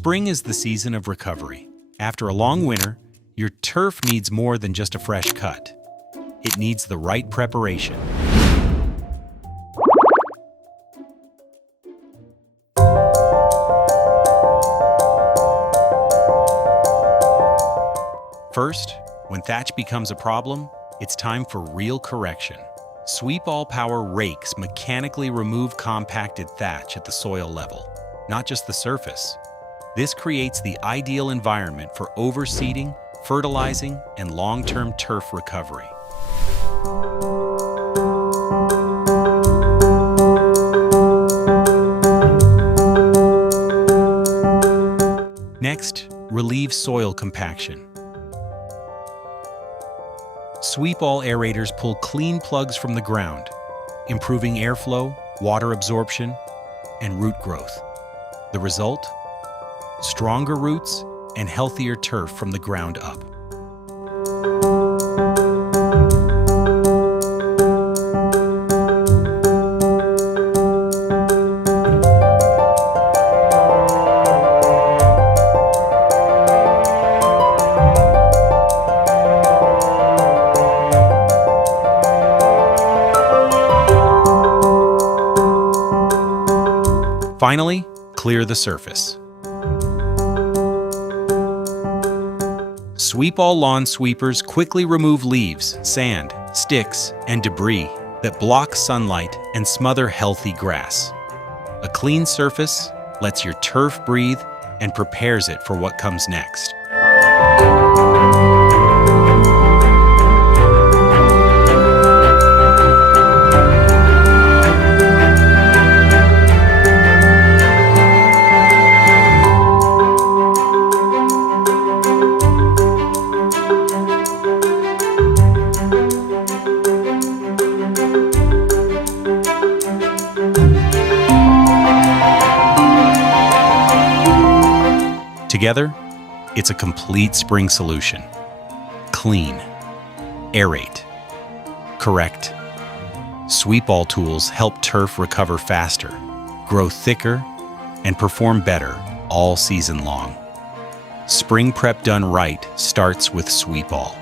Spring is the season of recovery. After a long winter, your turf needs more than just a fresh cut. It needs the right preparation. First, when thatch becomes a problem, it's time for real correction. Sweep all-power rakes mechanically remove compacted thatch at the soil level, not just the surface. This creates the ideal environment for overseeding, fertilizing, and long-term turf recovery. Next, relieve soil compaction. Sweep all aerators pull clean plugs from the ground, improving airflow, water absorption, and root growth. The result? Stronger roots and healthier turf from the ground up. Finally, clear the surface. Sweep all lawn sweepers quickly remove leaves, sand, sticks, and debris that block sunlight and smother healthy grass. A clean surface lets your turf breathe and prepares it for what comes next. Together, it's a complete spring solution. Clean, aerate, correct. Sweep all tools help turf recover faster, grow thicker, and perform better all season long. Spring prep done right starts with Sweep All.